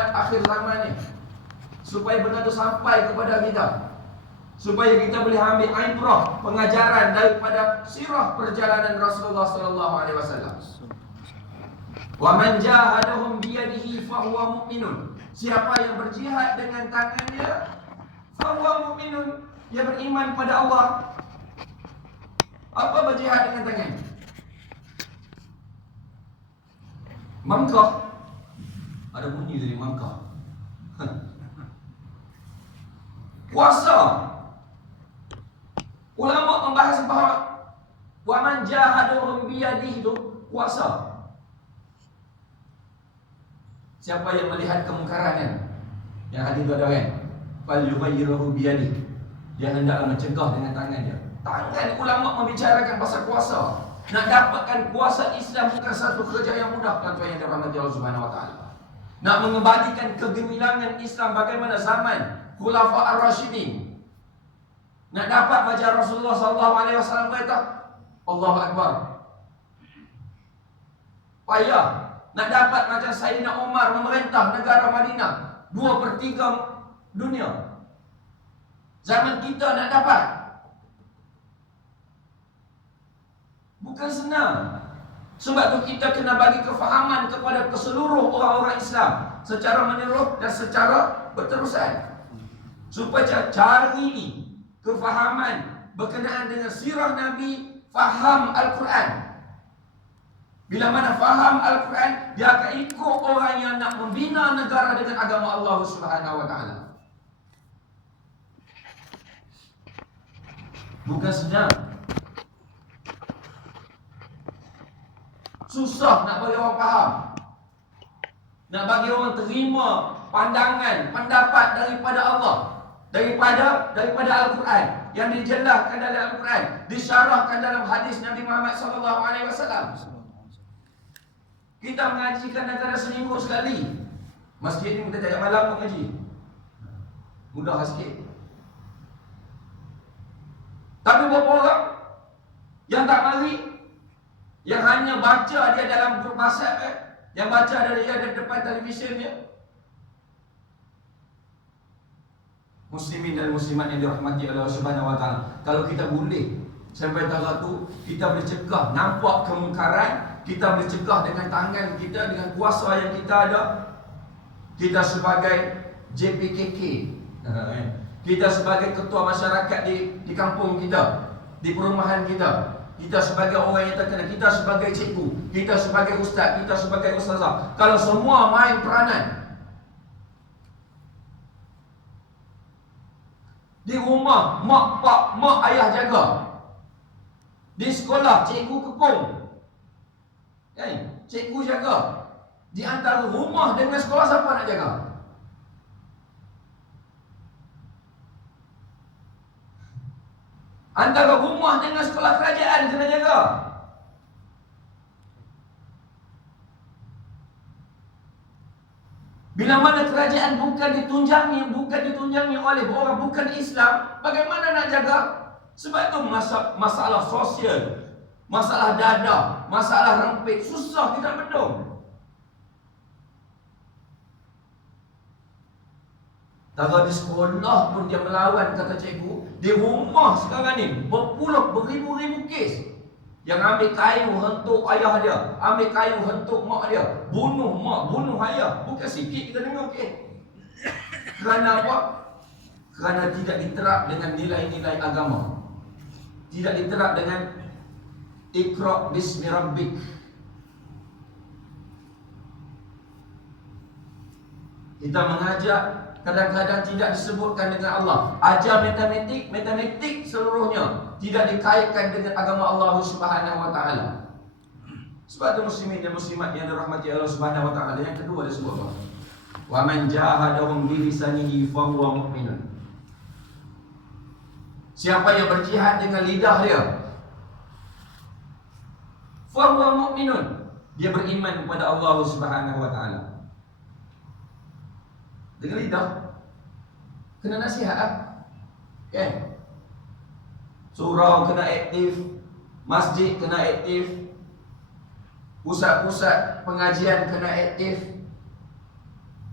akhir zaman ni, supaya benda tu sampai kepada kita, supaya kita boleh ambil ibrah, pengajaran daripada sirah perjalanan Rasulullah sallallahu alaihi wasallam. Wa man jahadahum biyadihi fahuwa mu'minun. Siapa yang berjihad dengan tangannya, fahuwa mu'minun, dia beriman pada Allah. Apa berjihad dengan tangan? Mangkah. Ada bunyi dari mangkah. Puasa. Ulama membahas bahawa wa man jahadahum biyadihi itu puasa. Siapa yang melihat kemungkaran kan? Yang hadis tu ada kan? Fal yughayyirhu biyadihi. Dia hendaklah mencegah dengan tangannya. Tangan ulama membicarakan pasal puasa. Nak dapatkan kuasa Islam bukan satu kerja yang mudah, tuan-tuan yang dirahmati Allah Subhanahu wa taala. Nak mengembalikan kegemilangan Islam bagaimana zaman Khulafa ar-Rasyidin. Nak dapat macam Rasulullah sallallahu alaihi wasallam kata, Allahu Akbar. Payah. Nak dapat macam Sayyidina Umar memerintah negara Madinah 2/3 dunia. Zaman kita nak dapat bukan senang. Sebab tu kita kena bagi kefahaman kepada keseluruh orang-orang Islam secara menyeluruh dan secara berterusan, supaya cari kefahaman berkenaan dengan sirah Nabi, faham Al-Quran. Bila mana faham Al-Quran, dia akan ikut orang yang nak membina negara dengan agama Allah Subhanahu wa taala. Bukan senang. Susah nak bagi orang faham, nak bagi orang terima pandangan, pendapat daripada Allah, daripada Al-Quran yang dijelaskan dalam Al-Quran, disyarahkan dalam hadis Nabi Muhammad sallallahu alaihi wasallam. Kita mengajikan antara seminggu sekali. Masjid ni kita tajak malam mengaji. Mudah sikit. Tapi berapa orang yang tak mari, yang hanya baca dia dalam grup WhatsApp, yang baca dia di depan televisyen dia. Muslimin dan muslimat yang dirahmati Allah Subhanahu wa taala, kalau kita boleh sampai tahap tu, kita boleh cegah nampak kemungkaran, kita boleh cegah dengan tangan kita, dengan kuasa yang kita ada. Kita sebagai JPKK, kita sebagai ketua masyarakat di kampung kita, di perumahan kita, kita sebagai orang yang terkena, kita sebagai cikgu, kita sebagai ustaz, kita sebagai ustazah, kalau semua main peranan, di rumah mak pak, mak ayah jaga, di sekolah cikgu kepung, cikgu jaga. Di antara rumah dengan sekolah, siapa nak jaga? Antara rumah dengan sekolah kerajaan kena jaga. Bila mana kerajaan bukan ditunjangi oleh orang bukan Islam, bagaimana nak jaga? Sebab itu masalah sosial, masalah dadah, masalah rempit, susah kita bendung. Kalau di sekolah pun dia melawan, kata cikgu. Di rumah sekarang ni beribu-ribu kes yang ambil kayu hentuk ayah dia, ambil kayu hentuk mak dia, bunuh mak, bunuh ayah. Bukan sikit kita dengar kes. Kerana apa? Kerana tidak diterap dengan nilai-nilai agama, tidak diterap dengan Iqra bismi rabbik. Kita mengajak, kadang-kadang tidak disebutkan dengan Allah. Ajar matematik seluruhnya tidak dikaitkan dengan agama Allah Subhanahu wa taala. Sebab itu muslimin dan muslimat yang dirahmati Allah Subhanahu wa taala, yang kedua disebut apa? Wa man jahadahum bi lisanihi fa huwa mu'minun. Siapa yang berjihad dengan lidah dia, fa huwa mu'minun, dia beriman kepada Allah Subhanahu wa taala. Dengan lidah kena nasihat, surau kena aktif, masjid kena aktif, pusat-pusat pengajian kena aktif.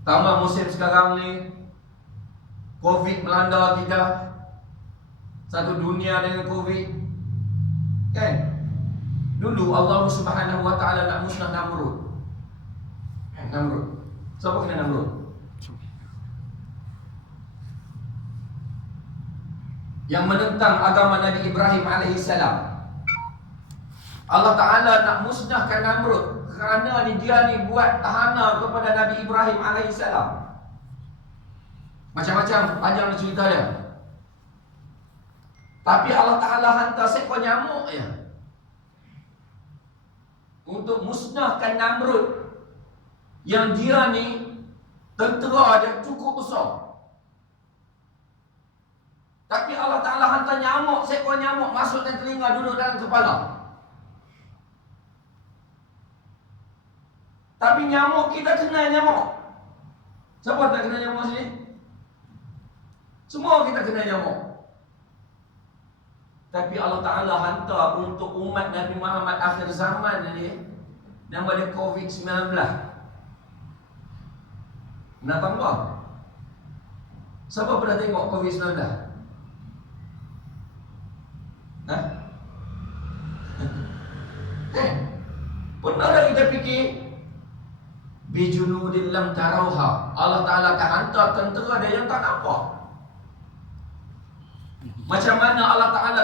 Tambah musim sekarang ni Covid melanda kita, satu dunia dengan Covid, kan? Dulu Allah Subhanahu wa taala nak musnah Namrud. Namrud. Siapa kena Namrud? Yang menentang agama Nabi Ibrahim alaihissalam. Allah Ta'ala nak musnahkan Namrud kerana dia ni buat tahana kepada Nabi Ibrahim alaihissalam. Macam-macam panjang cerita dia. Tapi Allah Ta'ala hantar seekor nyamuk je untuk musnahkan Namrud, yang dia ni tentera dia cukup besar. Tapi Allah Ta'ala hantar nyamuk, seekor nyamuk masuk dalam telinga, duduk dalam kepala. Tapi nyamuk, kita kenal nyamuk. Siapa tak kenal nyamuk sini? Semua kita kenal nyamuk. Tapi Allah Ta'ala hantar untuk umat Nabi Muhammad akhir zaman ni, nama dia COVID-19. Nak tambah? Siapa pernah tengok COVID-19? Pernah tak kita fikir bijunudin lam tarauha, Allah Ta'ala akan hantar tentera dia yang tak nampak. Macam mana Allah Ta'ala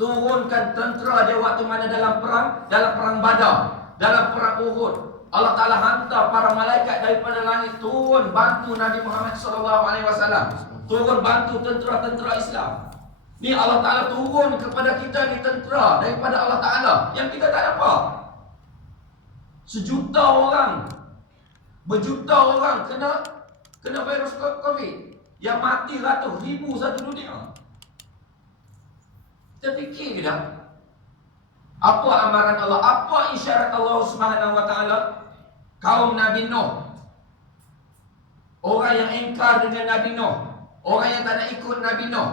turunkan tentera dia waktu mana dalam perang Badar, dalam perang Uhud. Allah Ta'ala hantar para malaikat daripada langit turun bantu Nabi Muhammad SAW, turun bantu tentera-tentera Islam. Ni Allah Ta'ala turun kepada kita ni tentera daripada Allah Ta'ala yang kita tak dapat. Sejuta orang, berjuta orang kena virus COVID, yang mati ratus ribu satu dunia. Kita fikir ke tak? Apa amaran Allah, apa isyarat Allah Subhanahu wa taala? Kaum Nabi Nuh, orang yang ingkar dengan Nabi Nuh, orang yang tak nak ikut Nabi Nuh,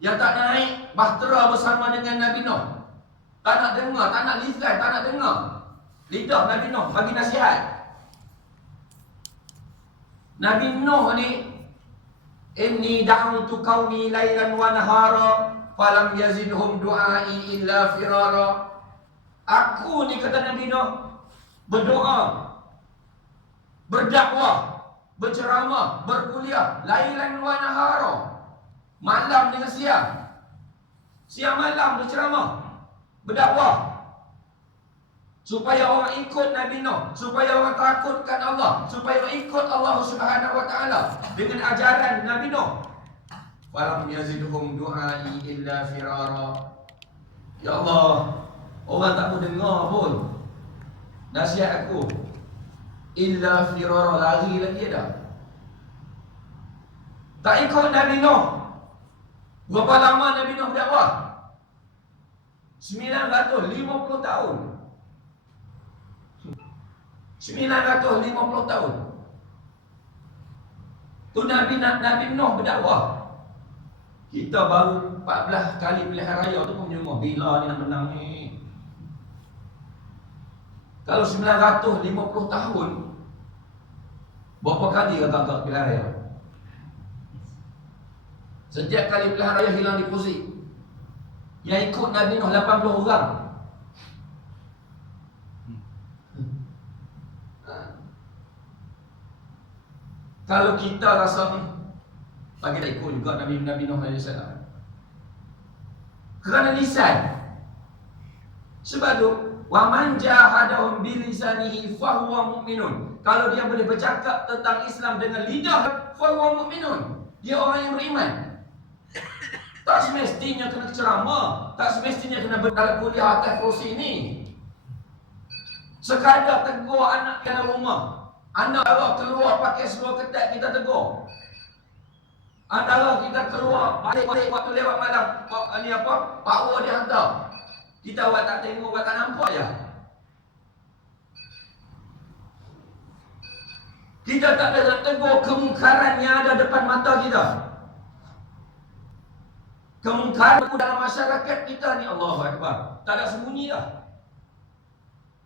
yang tak naik bahtera bersama dengan Nabi Nuh, tak nak dengar, tak nak lisan, tak nak dengar lidah Nabi Nuh bagi nasihat. Nabi Nuh ni, inni da'utu qaumi lailan wa nahara falam yazidhum du'ai illa firara. Aku ni, kata Nabi Nuh, berdoa, berdakwah, berceramah, berkuliah lailan wa nahara, malam dengan siang, siang malam berceramah, berdakwah, supaya orang ikut Nabi Nuh, supaya orang takutkan Allah, supaya orang ikut Allah Subhanahu wa taala dengan ajaran Nabi Nuh. Falam yazidhum du'ai illa firara. Ya Allah, orang tak mau dengar pun nasihat aku, illa firara, lari lagi dah. Tak ikut Nabi Nuh. Berapa lama Nabi Nuh berdakwah? 950 tahun. 950 tahun. Tu Nabi Nuh berdakwah. Kita baru 14 kali pilihan raya tu pun menyungguh, bila ni nak menang ni. Kalau 950 tahun, berapa kali gagal pilihan raya? Setiap kali pilihan raya hilang deposit. Yang ikut Nabi Nuh 80 orang. Kalau kita rasa bagi tak ikut juga Nabi Nuh AS, kerana lisan. Sebab tu, wa man jahadahum bilisanihi fahuwa mu'minun. Kalau dia boleh bercakap tentang Islam dengan lidah, fahuwa mu'minun, dia orang yang beriman. Tak semestinya kena ceramah, tak semestinya kena dalam kuliah atas kursi ni. Sekadar tegur anak dalam rumah. Anak Allah keluar pakai seluar ketat, kita tegur. Anak Allah kita keluar balik waktu lewat malam, ni apa, power dia hantar, kita buat tak tengok, buat tak nampak je. Kita tak ada nak tegur kemungkaran yang ada depan mata kita. Kemungkaran dalam masyarakat kita ni, Allahu Akbar, tak ada sembunyi dah.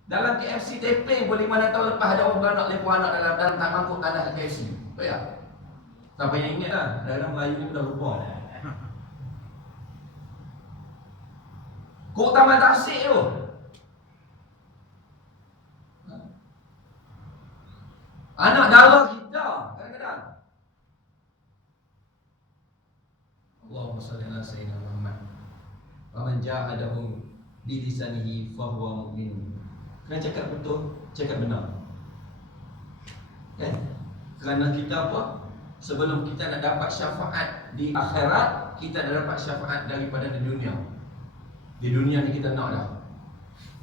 Dalam KFC Taipei boleh mana tahun lepas ada orang beranak lepas anak dalam tak mangkuk tanah KFC. Betul ya? Tak payah ingat lah. Dalam Melayu ni dah lupa. Kok Taman Tasik tu. Anak dara kita kadang-kadang. Allahumma salli ala sayyidina Muhammad. Wa man jahadahum bi lisanihi fa huwa mu'min. Kena cakap betul, cakap benar. Kan? Kerana kita apa? Sebelum kita nak dapat syafaat di akhirat, kita nak dapat syafaat daripada di dunia. Di dunia ni kita nak dah.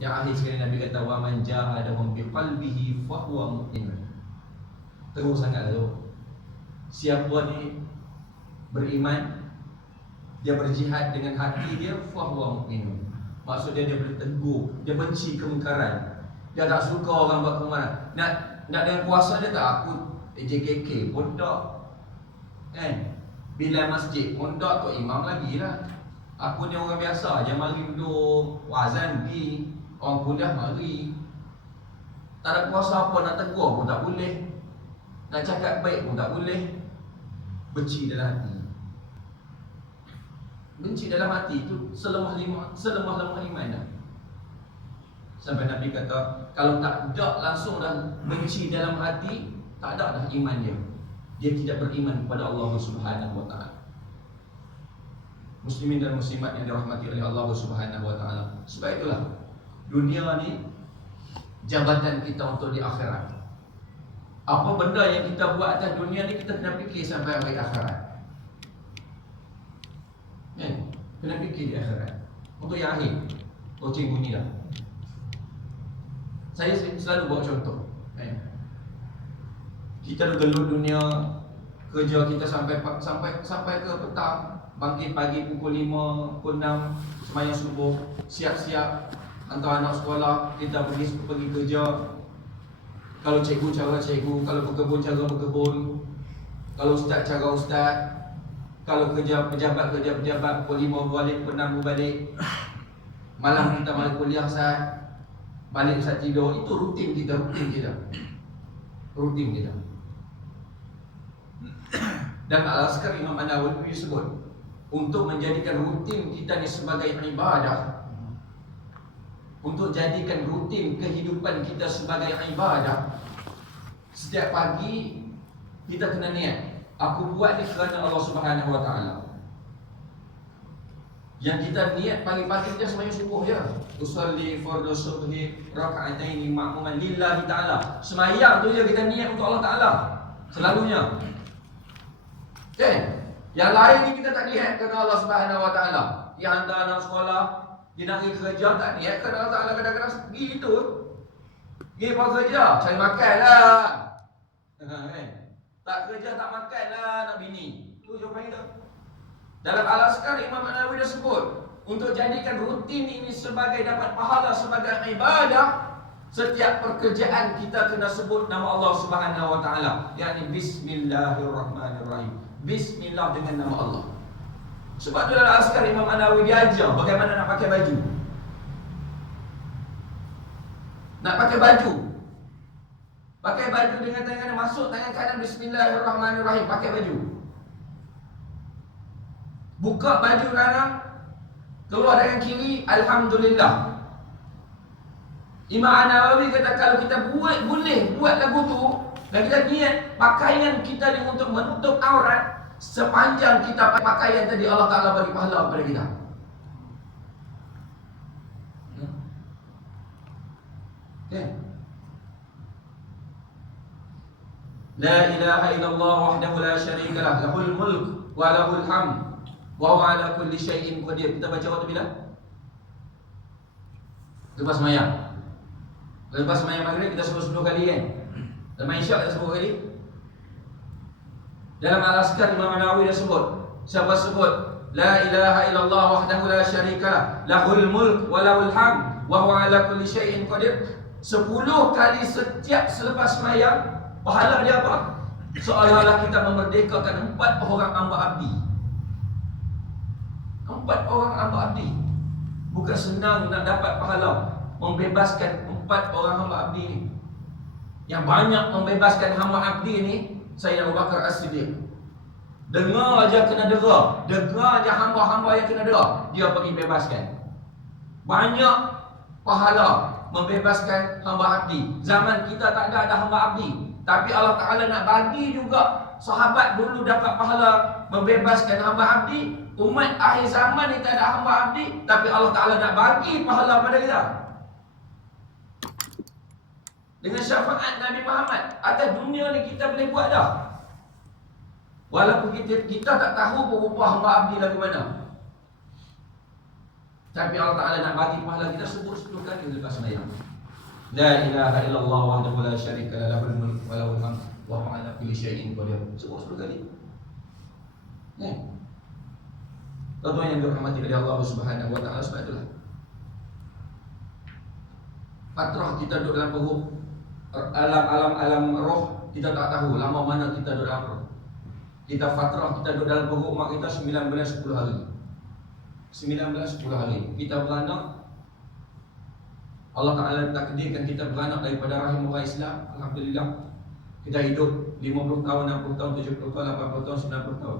Yang akhir sekali Nabi kata wa man jahadahum bi qalbihi fa huwa mu'min. Terus sangat tu. Siapa ni beriman, dia berjihad dengan hati dia, fa huwa mu'min. Maksudnya dia boleh tegur, dia benci kemungkaran. Dia tak suka orang buat kemungkaran. Nak dengan puasa dia tak, aku JKK pun tak. Kan? Bila masjid pun tak, tok imam lagi lah. Aku ni orang biasa je, mari duduk, wazan pergi, orang kuliah mari. Tak ada puasa apa, nak tegur pun tak boleh, nak cakap baik pun tak boleh. Benci dalam hati. Benci dalam hati tu selemah-lemah iman dah. Sampai Nabi kata, kalau tak ada langsung dah benci dalam hati, tak ada dah iman dia. Dia tidak beriman kepada Allah Subhanahu wa taala. Muslimin dan muslimat yang dirahmati oleh Allah Subhanahu wa taala. Sebab itulah dunia ni jabatan kita untuk di akhirat. Apa benda yang kita buat atas dunia ni, kita kena fikir sampai hari akhirat. Kena fikir di akhirat. Untuk yang akhir, coaching bunyi dah. Saya selalu bawa contoh. Kita dah gelut dunia, kerja kita sampai ke petang, bangkit pagi pukul 5, pukul 6, sembahyang subuh, siap-siap hantar anak sekolah, kita pergi kerja. Kalau cikgu cara cikgu, kalau berkebun cara berkebun, kalau ustaz cara ustaz, kalau kerja pejabat pukul 5 balik, pukul 6 balik. Malam kita balik kuliah saat balik saat tidur. Itu rutin kita. Dan Al-Askar Imam An-Nawawi sebut, untuk menjadikan rutin kita ni sebagai ibadah, untuk jadikan rutin kehidupan kita sebagai ibadah, setiap pagi kita kena niat, aku buat ni kerana Allah Subhanahu wa taala. Yang kita niat pagi-pagi kita sembahyang subuh je. Usolli fardhu subhi raka'ataini ma'muman lillahi ta'ala. Sembahyang tu je kita niat untuk Allah Taala selalunya. Kan? Yang lain ni kita tak niat kerana Allah Subhanahu wa taala. Dia hantar anak sekolah, dia nak pergi kerja, tak niat kerana Allah Taala. Kadang-kadang gitu. Pergi apa kerja? Cari makan lah. Tak kerja tak makan lah nak bini. Tu jawapan kita. Dalam Al-Askar Imam An-Nawawi dah sebut, untuk jadikan rutin ini sebagai dapat pahala sebagai ibadah, setiap pekerjaan kita kena sebut nama Allah Subhanahu wa taala, yakni bismillahirrahmanirrahim. Bismillah dengan nama Allah. Sebab tu dalam Al-Askar Imam An-Nawawi dia ajar bagaimana nak pakai baju. Nak pakai baju. Pakai baju dengan tangan masuk tangan kanan bismillahirrahmanirrahim, pakai baju. Buka baju kanan, keluar dengan kiri, alhamdulillah. Imam An-Nawawi kata kalau kita boleh buat lagu tu, dan kita niat pakaian kita ni untuk menutup aurat, sepanjang kita pakaian tadi Allah Ta'ala bagi pahala kepada kita. Okay. La ilaha illallah wahdahu la syarika lah, lahul mulk wa lahul hamd wa huwa ala kulli syai'in qadir. Kita baca waktu bila? Lepas sembahyang. Lepas sembahyang maghrib kita sebut 10 kali kan? Lepas isyak kita sebut kali. Dalam Al-Askar Imam An-Nawawi dah sebut, siapa sebut la ilaha illallah wahdahu la syarika lah, lahul mulk wa lahul hamd wa huwa ala kulli syai'in qadir, 10 kali setiap selepas sembahyang, pahala dia apa? Seolah-olah kita memerdekakan 4 orang hamba abdi. 4 orang hamba abdi. Bukan senang nak dapat pahala membebaskan 4 4 orang hamba abdi ni. Yang banyak membebaskan hamba abdi ni Sayyidina Abu Bakar As-Siddiq. Dengar aja kena dera, dengar aja hamba-hamba yang kena dera, dia pergi bebaskan. Banyak pahala membebaskan hamba abdi. Zaman kita tak ada hamba abdi, tapi Allah Ta'ala nak bagi juga. Sahabat dulu dapat pahala membebaskan hamba abdi. Umat akhir zaman ni tak ada hamba abdi, tapi Allah Ta'ala nak bagi pahala pada kita dengan syafaat Nabi Muhammad. Atas dunia ni kita boleh buat dah. Walaupun kita tak tahu rupa hamba abdi lagu mana, tapi Allah Ta'ala nak bagi pahala kita 10 kali lepas sembahyang. La ilaha illallah wahdahu la syarika lahu, lahul mulku wa lahul hamd wa huwa ala kulli syai'in qadir. 10 kali. Tuan-tuan yang dirahmati oleh Allah Subhanahu wa Ta'ala, sebab itulah fatrah kita duduk dalam perut, alam roh kita tak tahu lama mana kita duduk dalam roh. Kita fatrah kita duduk dalam perut mak kita 9 bulan 10 hari. 19-10 hari kita beranak. Allah Ta'ala takdirkan kita beranak daripada rahim orang Islam. Alhamdulillah, kita hidup 50 tahun, 60 tahun, 70 tahun, 80 tahun, 90 tahun.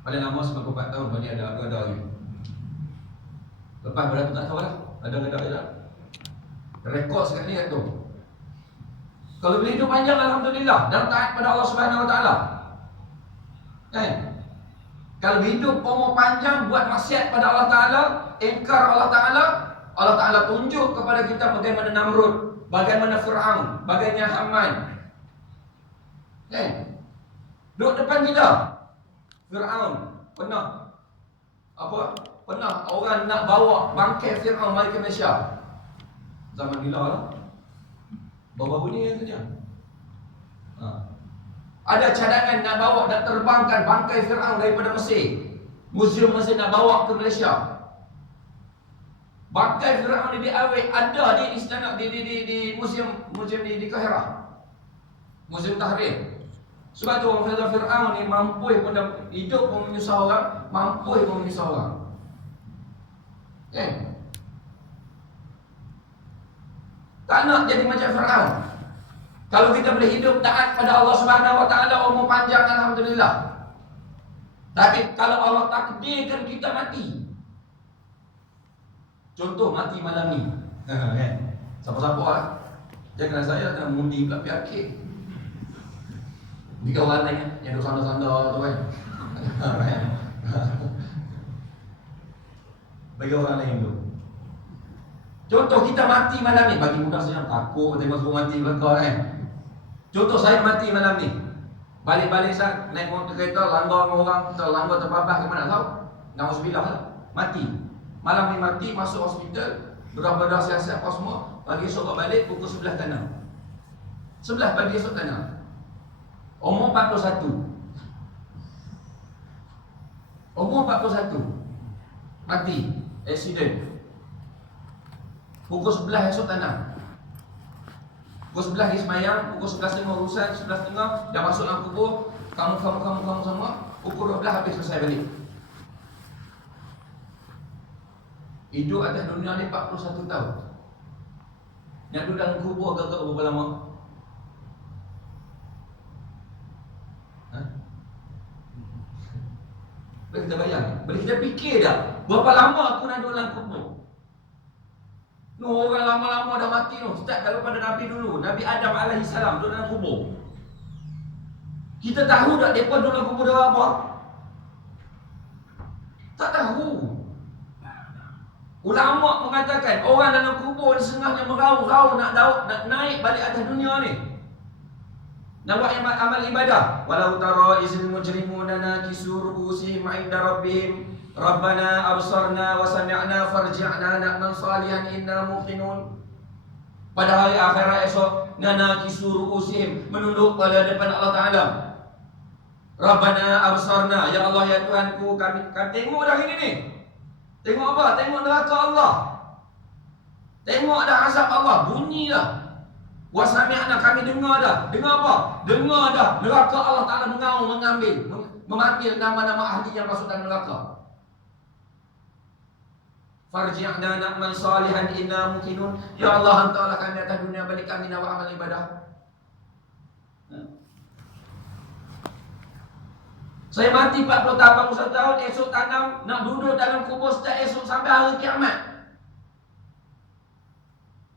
Paling lama 94 tahun bagi ada lagi. Lepas pada tu tak tahu lah, ada. Rekod sekali kat tu. Kalau boleh hidup panjang, Alhamdulillah, dan taat pada Allah Subhanahu Wa Ta'ala. Kalau hidup umur panjang buat maksiat pada Allah Ta'ala, ingkar Allah Ta'ala, Allah Ta'ala tunjuk kepada kita bagaimana Namrud, bagaimana Fir'aun, bagaimana Haman. Duduk depan kita Fir'aun. Pernah orang nak bawa bangkai Fir'aun mari ke Malaysia. Zaman bila lah, bawa bunyi saja. Ada cadangan nak bawa, nak terbangkan bangkai Fir'aun daripada Mesir. Museum Mesir nak bawa ke Malaysia. Bangkai Fir'aun ni diawet ada di istana, di museum di Kahirah, Museum Tahrir. Sebab tu orang kata Fir'aun ni mampu pun hidup pun menyusah orang, mampu pun menyusah orang. Tak nak jadi macam Fir'aun. Kalau kita boleh hidup taat pada Allah Subhanahu Wa Ta'ala, umur panjang, Alhamdulillah. Tapi kalau Allah takdirkan kita mati, contoh mati malam ni, siapa-siapa lah, jangan saya kena mundi pula piakir. Jika orang lain yang duduk sandar-sandar tu kan, bagi orang lain tu. Contoh kita mati malam ni, bagi mudah saya takut tengok semua mati belakang kan. Contoh saya mati malam ni, balik-balik saya naik motor kereta, langgar dengan orang, terlanggar terbabas ke mana tahu. Nauzubillah lah, mati. Malam ni mati, masuk hospital, bedah-bedah siap-siap apa semua. Pagi esok balik pukul 11 tanah. 11 pagi esok tanah. Umur 41. Umur 41. Mati, accident. Pukul 11 esok tanah. Pukul 11 pergi semayang, pukul 11.30 urusan, 11.30 dah masuk dalam kubur. Kamu semua, pukul 12 habis selesai balik. Hidup atas dunia ni 41 tahun. Yang duduk dalam kubur agak-agak berapa lama? Boleh kita bayang? Boleh kita fikir tak? Berapa lama aku nak duduk dalam kubur? Orang lama-lama dah mati tu. Start daripada Nabi dulu, Nabi Adam AS duduk dalam kubur. Kita tahu tak mereka duduk dalam kubur dia apa? Tak tahu. Ulama mengatakan orang dalam kubur ni setengahnya merau-rau nak naik balik atas dunia ni, nak buat amal ibadah. Walau tara izil mujrimuna nakisu ru'usihim 'inda rabbihim Rabbana absarna wa sami'na farji'na na'mal salihan inna muqinun. Pada hari akhirat esok, nakisu ru'usihim, menunduk pada depan Allah Ta'ala. Rabbana absarna, ya Allah ya Tuhanku, kami tengok dah ini ni. Tengok apa? Tengok neraka Allah. Tengok dah azab Allah, bunyi dah. Wa sami'na, kami dengar dah. Dengar apa? Dengar dah neraka Allah Ta'ala memanggil nama-nama ahli yang masuk dalam neraka. Farji'na na'mal salihan inna muqinun. Ya Allah, hantarlah kami atas dunia, balik kami nak amal ibadah. Saya mati 40 tahun, 41 tahun, esok tanam, nak duduk dalam kubur sejak esok sampai hari kiamat.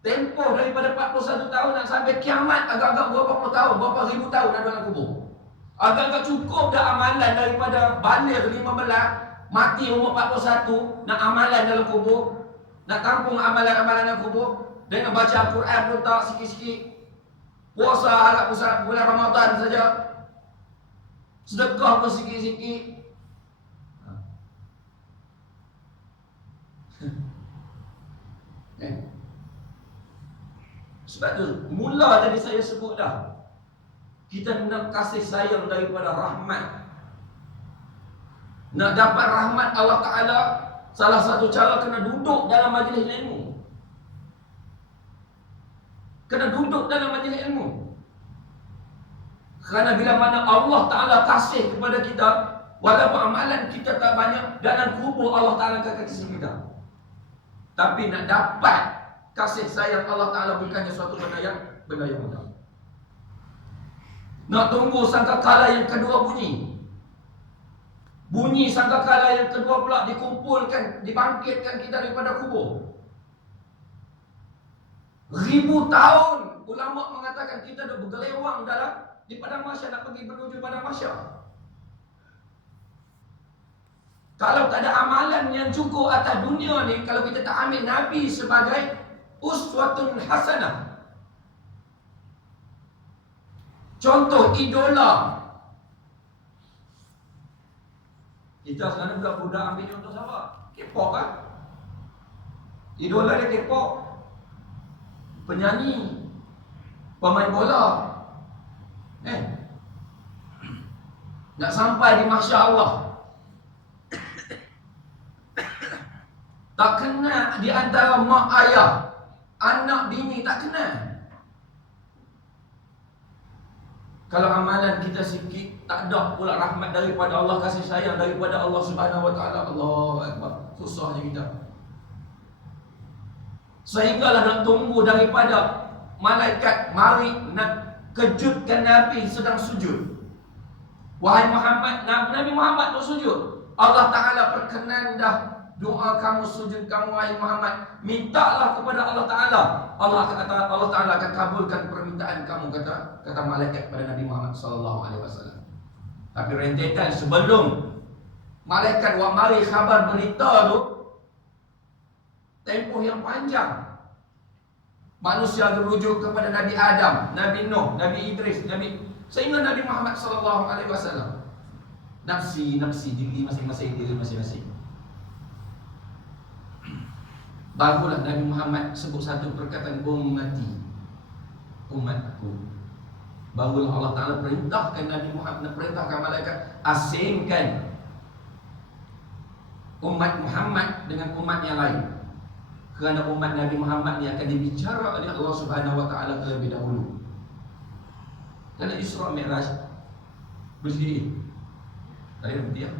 Tempoh daripada 41 tahun nak sampai kiamat, agak-agak berapa puluh tahun, berapa ribu tahun ada dalam kubur. Agak-agak cukup dah amalan daripada balik 15, mati umur 41, nak amalan dalam kubur, nak tampung amalan-amalan dalam kubur, dengan baca Al-Quran pun tak sikit-sikit, puasa harap bulan Ramadan saja, sedekah pun sikit-sikit. Sebab tu mula tadi saya sebut dah, kita nak kasih sayang daripada rahmat. Nak dapat rahmat Allah Ta'ala, salah satu cara kena duduk dalam majlis ilmu. Kena duduk dalam majlis ilmu. Kerana bila mana Allah Ta'ala kasih kepada kita, walaupun amalan kita tak banyak, dalam kubur Allah Ta'ala akan kasih kita. Tapi nak dapat kasih sayang Allah Ta'ala bukannya suatu benda yang mudah. Nak tunggu sangkakala yang kedua bunyi. Bunyi sangkakala yang kedua pula dikumpulkan, dibangkitkan kita daripada kubur. Ribu tahun ulama mengatakan kita dah bergelewang di padang mahsyar, nak pergi menuju padang mahsyar. Kalau tak ada amalan yang cukup atas dunia ni, kalau kita tak ambil Nabi sebagai uswatun hasanah, contoh idola, kita sekarang budak-budak ambil contoh siapa? K-pop kan? Idola dia K-pop, penyanyi, pemain bola. Nak sampai di mahsyar Allah, tak kena di antara mak ayah, anak bini, tak kena. Kalau amalan kita sikit, tak ada pula rahmat daripada Allah, kasih sayang daripada Allah Subhanahu Wa Taala. Allahu Akbar. Susahnya kita. Sehinggalah nak tunggu daripada malaikat mari nak kejutkan Nabi sedang sujud. Wahai Muhammad, Nabi Muhammad pun sujud. Allah Ta'ala perkenan dah doa kamu, sujud kamu wahai Muhammad. Mintalah kepada Allah Ta'ala. Allah Ta'ala akan kabulkan permintaan kamu, kata malaikat kepada Nabi Muhammad SAW. Tapi rentetan sebelum malaikat mari khabar berita tu, tempoh yang panjang. Manusia merujuk kepada Nabi Adam, Nabi Nuh, Nabi Idris, sehingga Nabi Muhammad SAW. Nafsi, diri masing-masing, barulah Nabi Muhammad sebut satu perkataan, ummati, umatku. Barulah Allah Ta'ala perintahkan Nabi Muhammad, perintahkan malaikat, asingkan umat Muhammad dengan umat yang lain. Kerana umat Nabi Muhammad ni akan dibicara oleh Allah Subhanahu Wa Ta'ala terlebih dahulu. Kerana Isra Mi'raj berdiri, saya berhenti ya.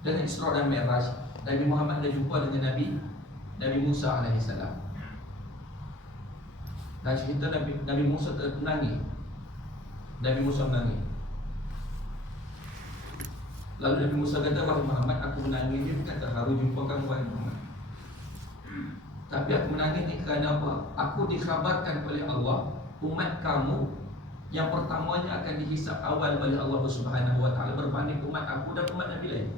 Dan Isra dan Mi'raj, Nabi Muhammad dah jumpa dengan Nabi Musa AS. Dan cerita Nabi Musa menangis. Nabi Musa menangis. Lalu Nabi Musa kata, wahai Muhammad, aku menangis ni bukan terharu jumpa kamu wahai Muhammad, tapi aku menangis ni kerana apa? Aku dikhabarkan oleh Allah, umat kamu yang pertamanya akan dihisap awal oleh Allah Subhanahu Wa Ta'ala berbanding umat aku dan umat Nabi lain.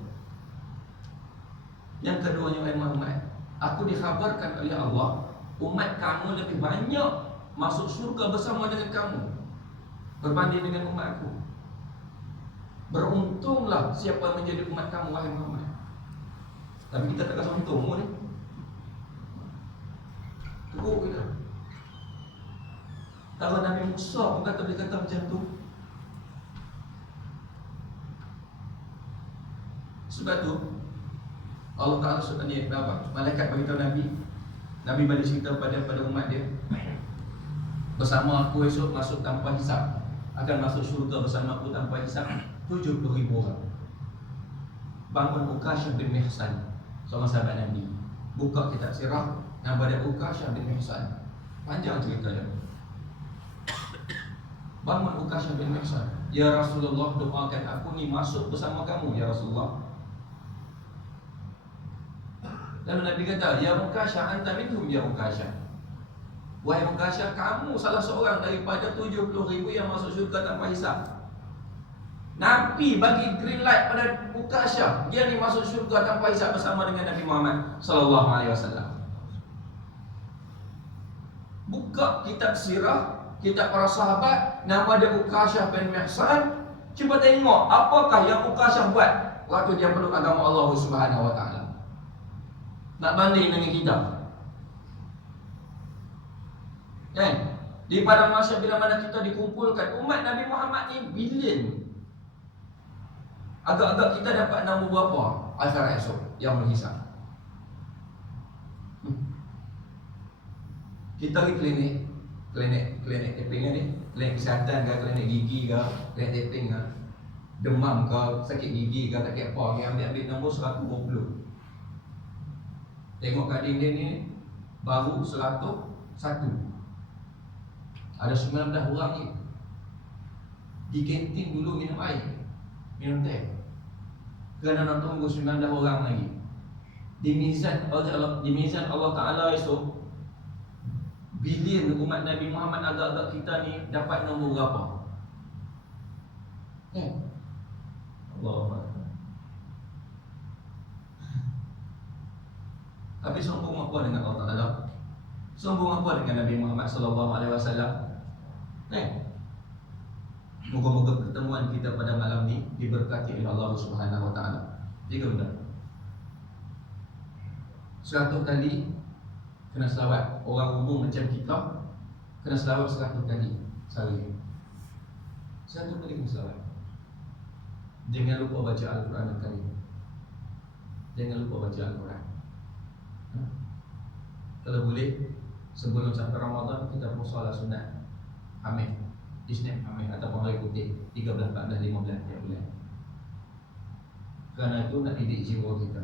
Yang keduanya, wahai Muhammad, aku dikhabarkan oleh Allah, umat kamu lebih banyak masuk syurga bersama dengan kamu berbanding dengan umat aku. Beruntunglah siapa menjadi umat kamu wahai Muhammad. Tapi kita tak rasa untung ni. Teruk kita. Kalau Nabi Musa pun boleh kata macam tu. Sebab tu Allah Ta'ala sebenarnya apa? Malaikat beritahu Nabi bagi cerita pada umat dia, bersama aku esok masuk tanpa hisap, akan masuk syurga bersama aku tanpa hisap 70,000 orang. bangun Ukasyah bin Mihsan, seorang sahabat Nabi. Buka kitab sirah nama dia Ukasyah bin Mihsan. Panjang cerita dia. Bangun Ukasyah bin Mihsan, ya Rasulullah, doakan aku ni masuk bersama kamu ya Rasulullah. Lalu Nabi kata, ya Ukasyah, anta minhum ya Ukasyah. Wahai Ukasyah, kamu salah seorang daripada 70,000 yang masuk syurga tanpa hisab. Nabi bagi green light pada Ukasyah, dia ni masuk syurga tanpa hisab bersama dengan Nabi Muhammad sallallahu alaihi wasallam. Buka kitab sirah, kitab para sahabat, nama dia Ukasyah bin Mihsan. Cuba tengok apakah yang Ukasyah buat waktu dia peluk agama Allah Subhanahu wa taala. Nak banding dengan kita. Kan? Di padang mahsyar bila mana kita dikumpulkan, umat Nabi Muhammad ni bilion. Agak-agak kita dapat nombor berapa akhirat esok yang menghisap. Kita pergi klinik taping ni, klinik kesihatan ke, klinik gigi ke, klinik taping ke, demam ke, sakit gigi ke, sakit apa, yang ambil nombor 120. Tengok kadin dia ni baru 101. Ada 19 orang ni. Di kantin dulu minum air, minum teh. Kerana nak tunggu 19 orang lagi. Di mizan Allah Ta'ala esok, bilion umat Nabi Muhammad agak-agak kita ni dapat nombor berapa? Allah. Tapi sombong apa dengan Allah Ta'ala? Sombong apa dengan Nabi Muhammad sallallahu alaihi wasallam? Moga-moga pertemuan kita pada malam ni diberkati oleh Allah Subhanahu wa taala. 3 benda. 100 kali kena selawat. Orang umum macam kita kena selawat 100 kali sehari. 100 kali kena selawat. Jangan lupa baca Al-Quran Al-Karim. Jangan lupa baca Al-Quran. Kalau boleh sebelum sampai Ramadan kita puasa sunat Hamid, Isnin Hamid ataupun hari putih 13, 14, 15 tiap bulan. Kerana itu nak didik jiwa kita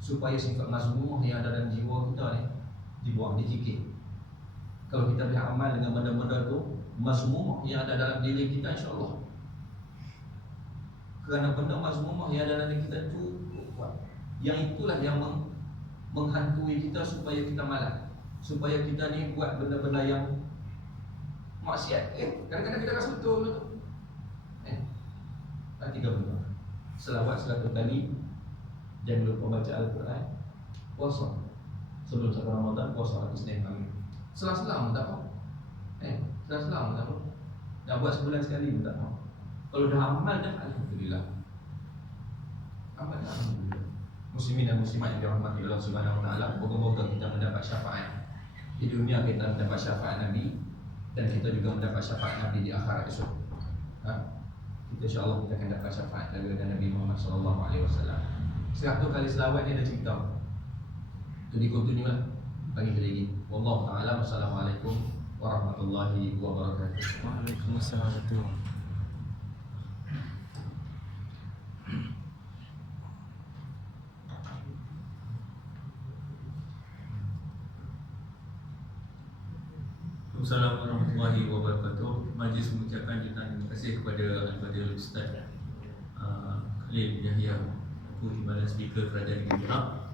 supaya sifat mazmumah yang ada dalam jiwa kita ni dibuang, dikikir. Kalau kita beramal dengan benda-benda tu, mazmumah yang ada dalam diri kita, insya-Allah. Kerana benda mazmumah yang ada dalam kita tu kuat. Yang itulah yang menghantui kita supaya kita malas, supaya kita ni buat benda-benda yang maksiat. Kadang-kadang kita rasa betul tu. 3 benda. Selawat 100 kali. Jangan lupa baca Al-Quran. Puasa sebelum sampai Ramadan, puasa hari Isnin kami. Selang-selang tak apa. Selang-selang tak apa. Dah buat sebulan sekali pun tak apa. Kalau dah amal dah, alhamdulillah. Amal dah, alhamdulillah. Muslimin dan muslimat yang dirahmati Allah Subhanahu wa taala, moga-moga kita mendapat syafaat di dunia, kita mendapat syafaat Nabi, dan kita juga mendapat syafaat Nabi di akhirat esok. Kita insya-Allah kita akan dapat syafaat daripada Nabi Muhammad sallallahu alaihi wasallam. 100 kali selawat ni ada cerita. Itu dikontinue lah bagi lagi. Wallahu taala. Wassalamualaikum warahmatullahi wabarakatuh. Waalaikumsalam warahmatullahi. Assalamualaikum warahmatullahi wabarakatuh. Majlis mengucapkan jutaan terima kasih kepada Al-Fadhil Ustaz Khalil Yahya, Timbalan Speaker Kerajaan Negeri Perak,